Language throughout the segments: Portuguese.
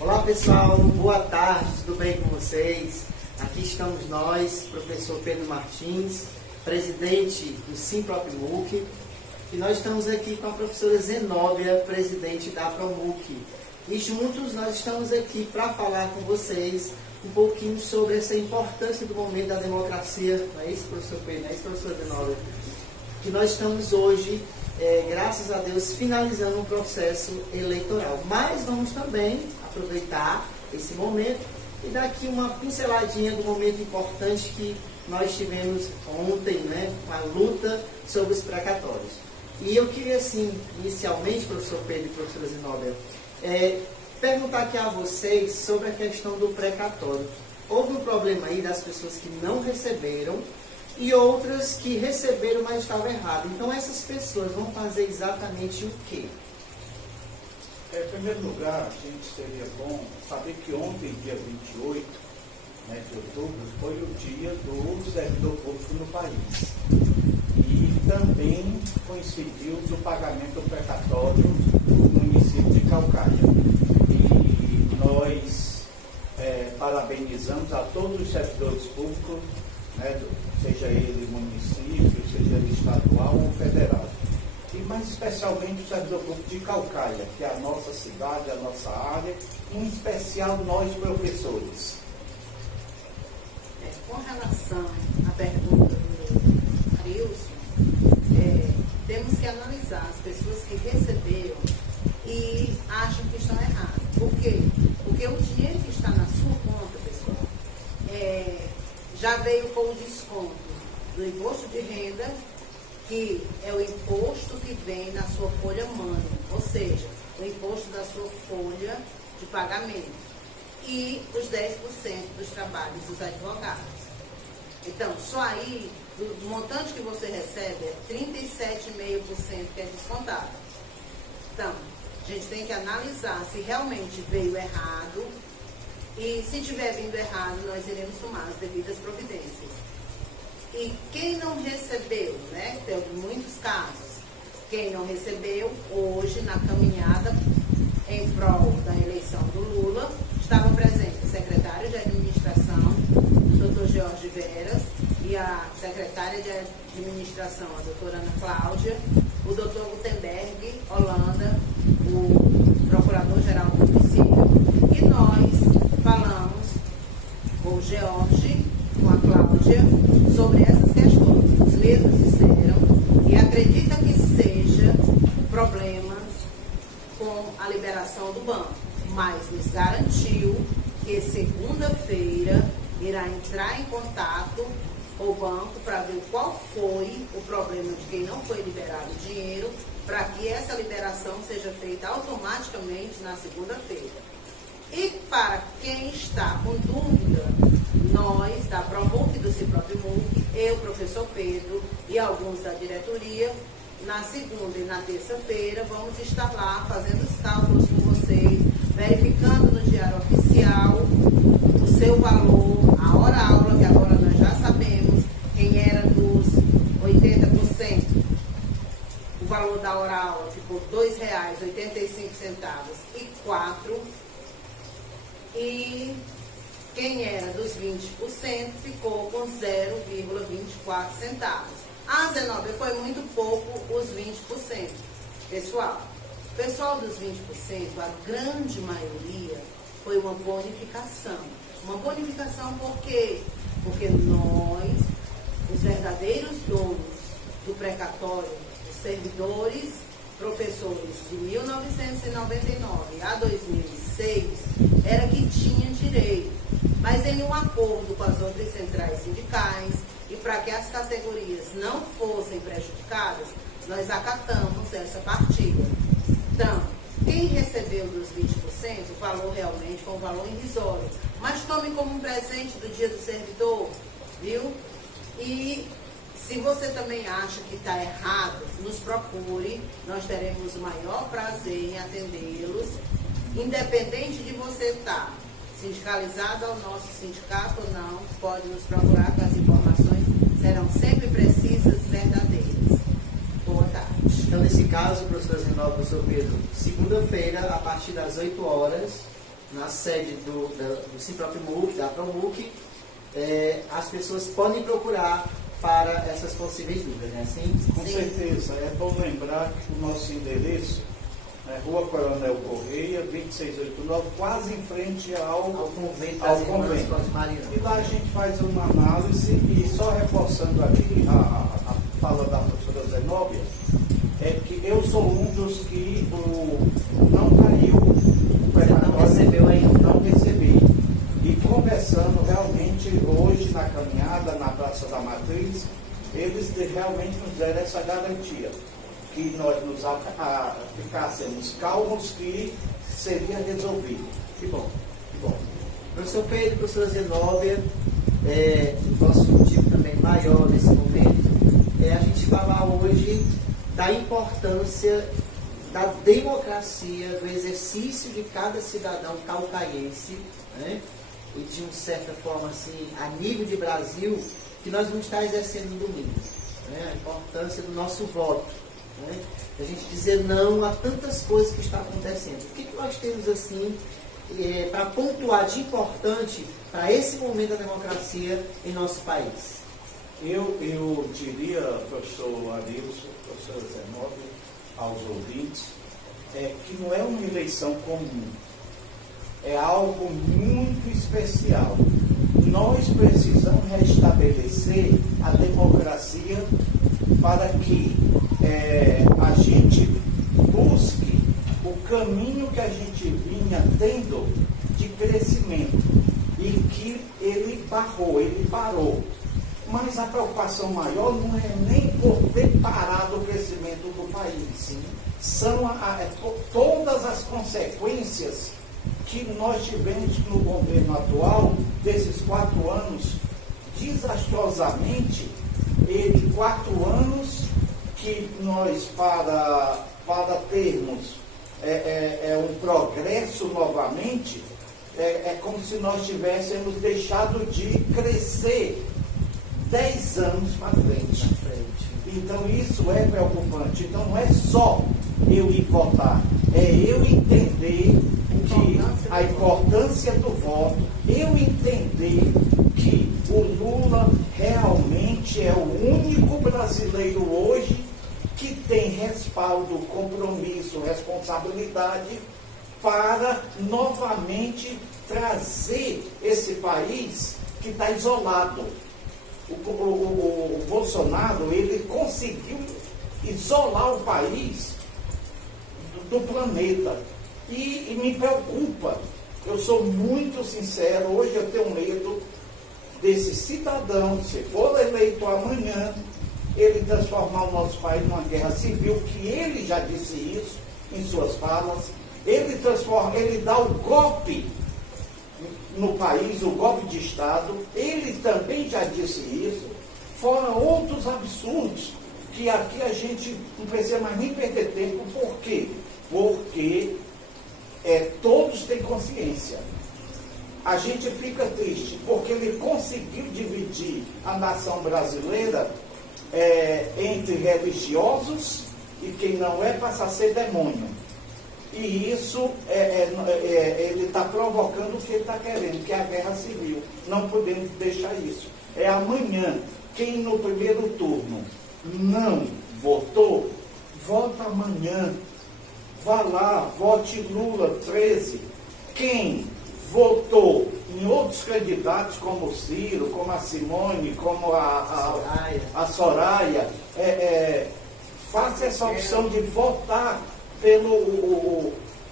Olá pessoal, boa tarde, tudo bem com vocês? Aqui estamos nós, professor Pedro Martins, presidente do Simprop-MUC, e nós estamos aqui com a professora Zenóbia, presidente da ProMUC. E juntos nós estamos aqui para falar com vocês um pouquinho sobre essa importância do momento da democracia. Não é isso, professor Pedro? Não é isso, professora Zenóbia? Que nós estamos hoje, graças a Deus, finalizando um processo eleitoral. Mas vamos também aproveitar esse momento e dar aqui uma pinceladinha do momento importante que nós tivemos ontem, né, com a luta sobre os precatórios. E eu queria, assim, inicialmente, professor Pedro e professora Zenóbia, perguntar aqui a vocês sobre a questão do precatório. Houve um problema aí das pessoas que não receberam e outras que receberam, mas estavam errado. Então, essas pessoas vão fazer exatamente o quê? Em primeiro lugar, a gente seria bom saber que ontem, dia 28, né, de outubro, foi o dia do servidor público no país. E também coincidiu do pagamento do precatório no município de Calcaia. E nós parabenizamos a todos os servidores públicos, né, seja ele município, seja ele estadual ou federal. E mais especialmente o servidor público de Calcaia, que é a nossa cidade, a nossa área, em especial nós professores. Com relação à pergunta do Arilson, temos que analisar as pessoas que receberam e acham que estão erradas. Por quê? Porque o dinheiro que está na sua conta, pessoal, já veio com o desconto do imposto de renda, que é o imposto que vem na sua folha mãe, ou seja, o imposto da sua folha de pagamento, e os 10% dos trabalhos dos advogados. Então, só aí, do montante que você recebe, é 37,5% que é descontado. Então, a gente tem que analisar se realmente veio errado, e se tiver vindo errado, nós iremos tomar as devidas providências. E quem não recebeu, né, tem muitos casos, quem não recebeu, hoje, na caminhada em prol da eleição do Lula, estavam presentes o secretário de administração, o doutor Jorge Veras, e a secretária de administração, a doutora Ana Cláudia, o doutor Gutenberg Holanda, o procurador-geral do município, e nós falamos com o George, com a Cláudia, sobre essas questões. Os mesmos disseram e acredita que seja problemas com a liberação do banco, mas nos garantiu que segunda-feira irá entrar em contato com o banco para ver qual foi o problema de quem não foi liberado o dinheiro, para que essa liberação seja feita automaticamente na segunda-feira. E para quem está com dúvida, nós, da ProMUC e do Simprop-MUC, eu, professor Pedro e alguns da diretoria, na segunda e na terça-feira, vamos estar lá fazendo os cálculos com vocês, verificando no diário oficial o seu valor, a hora-aula, que agora nós já sabemos quem era dos 80%. O valor da hora-aula ficou R$ 2,85 e 4. E quem era dos 20% ficou com 0,24 centavos. A Zenóbia foi muito pouco os 20%. Pessoal dos 20%, a grande maioria foi uma bonificação. Uma bonificação por quê? Porque nós, os verdadeiros donos do precatório, os servidores, professores de 1999 a 2006, era que tinha direito. Mas em um acordo com as outras centrais sindicais e para que as categorias não fossem prejudicadas, nós acatamos essa partida. Então, quem recebeu dos 20%, o valor realmente foi um valor irrisório. Mas tome como um presente do dia do servidor, viu? E se você também acha que está errado, nos procure, nós teremos o maior prazer em atendê-los, independente de você estar sindicalizado ao nosso sindicato ou não, pode nos procurar, que as informações serão sempre precisas e verdadeiras. Boa tarde. Então, nesse caso, professor Zenaldo, professor Pedro, segunda-feira, a partir das 8 horas, na sede do Simproprimuc, da Promuc, as pessoas podem procurar para essas possíveis dúvidas, né? Assim? Com certeza. É bom lembrar que o nosso endereço é Rua Coronel Correia, 2689, quase em frente ao convento das Irmãs Cosmarianas. E lá a gente faz uma análise, e só reforçando aqui a fala da professora Zenóbia, é que eu sou um dos que não caiu o preparatório, não recebeu ainda. Não recebi. E conversando realmente hoje na caminhada, na Praça da Matriz, eles realmente nos deram essa garantia, que nós ficássemos calmos, que seria resolvido. Que bom, que bom. Professor Pedro, professora Zenóbia, o nosso motivo também maior nesse momento é a gente falar hoje da importância da democracia, do exercício de cada cidadão caucaiense, né? E de uma certa forma, assim, a nível de Brasil, que nós vamos estar exercendo no domingo, né? A importância do nosso voto, né? A gente dizer não a tantas coisas que estão acontecendo. O que nós temos, assim, para pontuar de importante para esse momento da democracia em nosso país? Eu diria, professor Arilson, professor Zenóbia, aos ouvintes, que não é uma eleição comum, é algo muito especial. Nós precisamos restabelecer a democracia para que a gente busque o caminho que a gente vinha tendo de crescimento e que ele parou. Mas a preocupação maior não é nem por ter parado o crescimento do país. São todas as consequências que nós tivemos no governo atual, desses 4 anos, desastrosamente, 4 anos que nós, para termos um progresso novamente, é como se nós tivéssemos deixado de crescer 10 anos para frente. Então isso é preocupante. Então não é só eu ir votar, é eu entender que a importância do voto, eu entender que o Lula realmente é o único brasileiro hoje que tem respaldo, compromisso, responsabilidade para novamente trazer esse país que está isolado. O Bolsonaro, ele conseguiu isolar o país do planeta. E me preocupa, eu sou muito sincero, hoje eu tenho medo desse cidadão, se for eleito amanhã, ele transformar o nosso país numa guerra civil, que ele já disse isso em suas falas, ele dá o golpe no país, o golpe de Estado, ele também já disse isso, fora outros absurdos, que aqui a gente não precisa mais nem perder tempo. Por quê? Porque todos têm consciência. A gente fica triste, porque ele conseguiu dividir a nação brasileira entre religiosos e quem não passa a ser demônio. E isso, ele está provocando o que ele está querendo, que é a guerra civil. Não podemos deixar isso. Amanhã, quem no primeiro turno não votou, vota amanhã. Vá lá, vote Lula 13. Quem votou em outros candidatos, como o Ciro, como a Simone, como a Soraya, faça essa opção de votar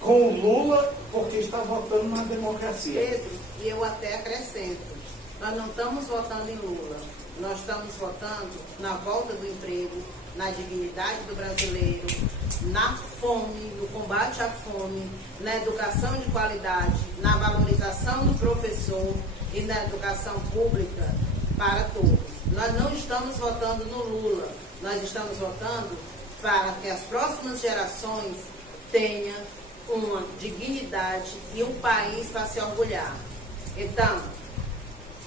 com o Lula, porque está votando na democracia. Pedro, e eu até acrescento, nós não estamos votando em Lula, nós estamos votando na volta do emprego, na dignidade do brasileiro, na fome, no combate à fome, na educação de qualidade, na valorização do professor e na educação pública para todos. Nós não estamos votando no Lula, nós estamos votando para que as próximas gerações tenham uma dignidade e um país para se orgulhar. Então,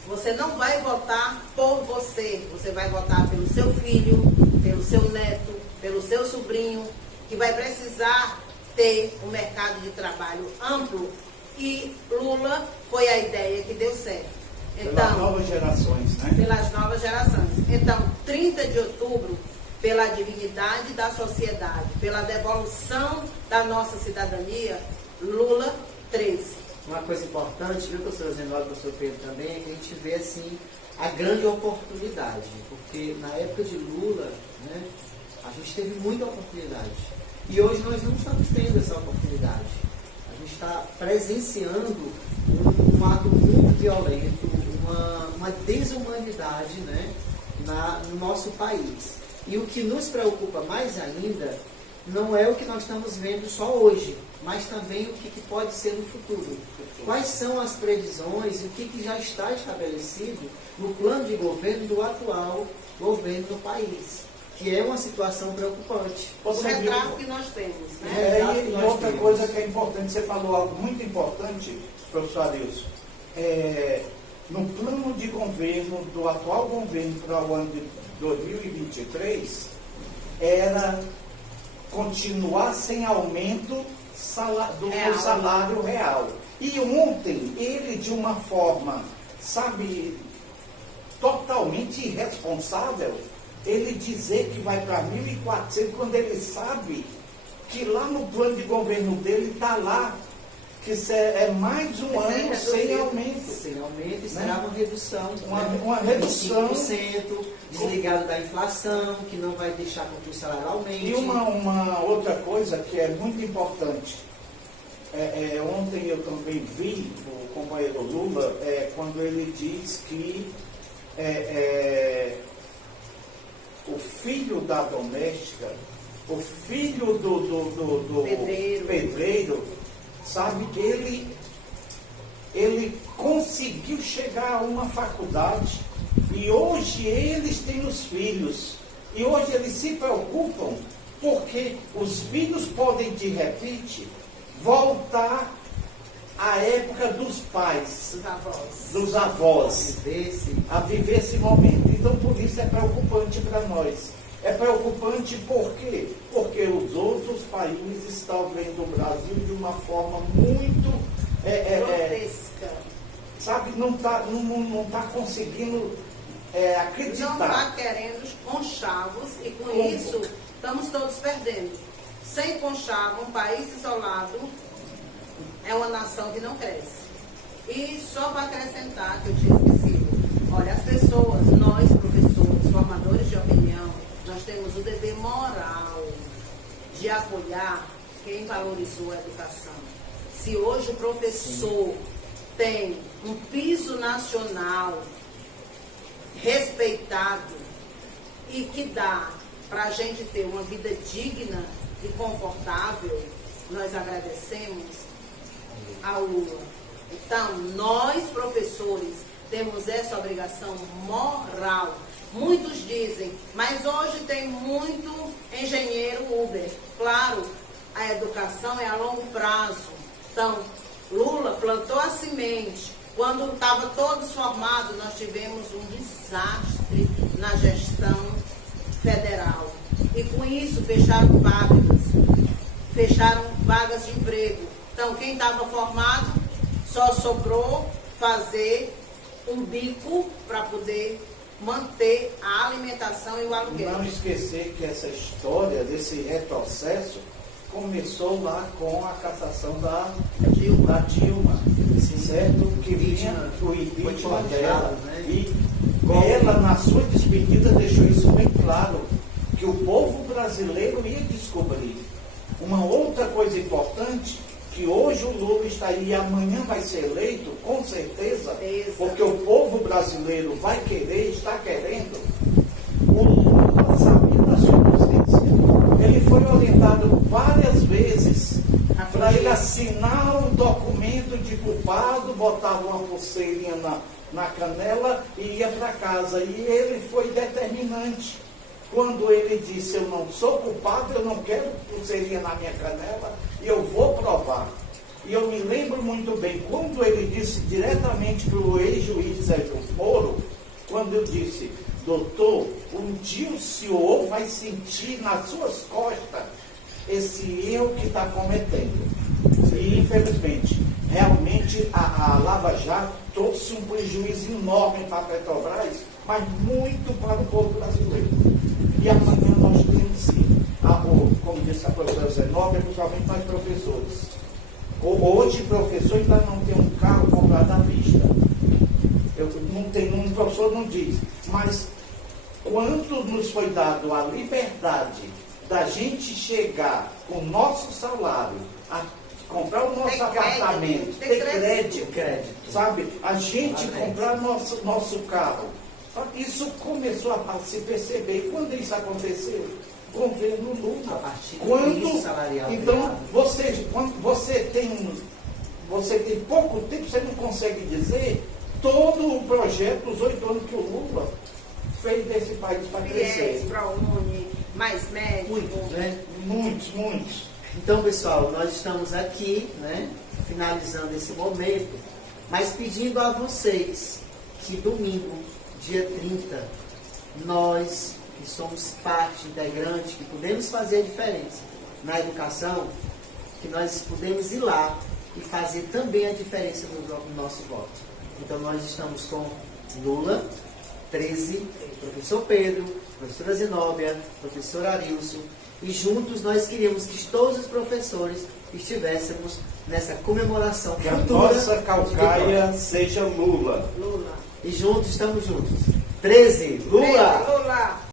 você não vai votar por você, você vai votar pelo seu filho, pelo seu neto, pelo seu sobrinho, que vai precisar ter um mercado de trabalho amplo, e Lula foi a ideia que deu certo. Então, pelas novas gerações, né? Pelas novas gerações. Então, 30 de outubro, pela dignidade da sociedade, pela devolução da nossa cidadania, Lula 13. Uma coisa importante, viu, professor Zenório e professor Pedro também, é que a gente vê assim a grande oportunidade, porque na época de Lula, né, a gente teve muita oportunidade. E hoje nós não estamos tendo essa oportunidade. A gente está presenciando um ato muito violento, uma desumanidade, né, no nosso país. E o que nos preocupa mais ainda não é o que nós estamos vendo só hoje, mas também o que pode ser no futuro. Quais são as previsões e o que já está estabelecido no plano de governo do atual governo do país, que é uma situação preocupante. O retrato que nós temos, né? E outra coisa que é importante, você falou algo muito importante, professor Arilson, no plano de governo do atual governo para o ano de 2023, era continuar sem aumento do salário real. E ontem, ele de uma forma, sabe, totalmente irresponsável, ele dizer que vai para 1.400, quando ele sabe que lá no plano de governo dele está lá, que é mais um ano sem aumento. Sem aumento, e né? será uma redução. Uma redução. 5%, desligado da inflação, que não vai deixar com que o salário aumente. E uma outra coisa que é muito importante, ontem eu também vi o companheiro Lula, quando ele diz que o filho da doméstica, o filho do pedreiro, sabe, ele conseguiu chegar a uma faculdade e hoje eles têm os filhos. E hoje eles se preocupam porque os filhos podem, de repente, voltar à época dos pais, dos avós, a viver esse momento. Então, por isso é preocupante para nós. É preocupante por quê? Porque os outros países estão vendo o Brasil de uma forma muito grotesca. Sabe, não tá conseguindo acreditar. Não está querendo conchavos e com isso estamos todos perdendo. Sem conchavo, um país isolado é uma nação que não cresce. E só para acrescentar, que eu tinha esquecido, olha, as pessoas, nós professores, formadores de opinião, nós temos o dever moral de apoiar quem valorizou a educação. Se hoje o professor tem um piso nacional respeitado e que dá para a gente ter uma vida digna e confortável, nós agradecemos ao Lula. Então, nós professores temos essa obrigação moral. Muitos dizem, mas hoje tem muito engenheiro Uber. Claro, a educação é a longo prazo. Então, Lula plantou a semente. Quando estavam todos formados, nós tivemos um desastre na gestão federal. E com isso fecharam vagas de emprego. Então, quem estava formado só sobrou fazer um bico para poder manter a alimentação e o aluguel. Não esquecer que essa história desse retrocesso começou lá com a cassação da Dilma, certo? Que vinha o impeachment dela, né? E ela, na sua despedida, deixou isso bem claro, que o povo brasileiro ia descobrir. Uma outra coisa importante, que hoje o Lula está aí e amanhã vai ser eleito, com certeza, porque o povo brasileiro vai querer, está querendo. O Lula sabia da sua inocência. Ele foi orientado várias vezes para ele assinar um documento de culpado, botava uma pulseirinha na canela e ia para casa. E ele foi determinante. Quando ele disse, eu não sou culpado, eu não quero pulseirinha na minha canela, e eu vou provar. E eu me lembro muito bem, quando ele disse diretamente para o ex-juiz Sérgio Moro, quando eu disse, doutor, um dia o senhor vai sentir nas suas costas esse erro que está cometendo. E, infelizmente, realmente a Lava Jato trouxe um prejuízo enorme para a Petrobras, mas muito para o povo brasileiro. E amanhã nós temos sim, como disse a professora Zenóbia, principalmente nós professores. Hoje, professor ainda não tem um carro comprado à vista. Um professor não diz, mas quanto nos foi dado a liberdade da gente chegar com o nosso salário a comprar o nosso apartamento, ter crédito, sabe? A gente comprar nosso carro. Isso começou a se perceber. E quando isso aconteceu? Governo Lula. Então, quando você tem pouco tempo, você não consegue dizer todo o projeto dos 8 anos que o Lula fez desse país para crescer. ProUni, mais médicos. Muitos, né? Muitos. Então, pessoal, nós estamos aqui, né, finalizando esse momento, mas pedindo a vocês que domingo, dia 30, nós que somos parte integrante, que podemos fazer a diferença na educação, que nós podemos ir lá e fazer também a diferença no nosso voto. Então, nós estamos com Lula, 13, professor Pedro, professora Zenóbia, professor Arilson, e juntos nós queríamos que todos os professores estivéssemos nessa comemoração que futura. A nossa calcaia seja Lula. Lula. E juntos, estamos juntos. 13, Lula! Lula.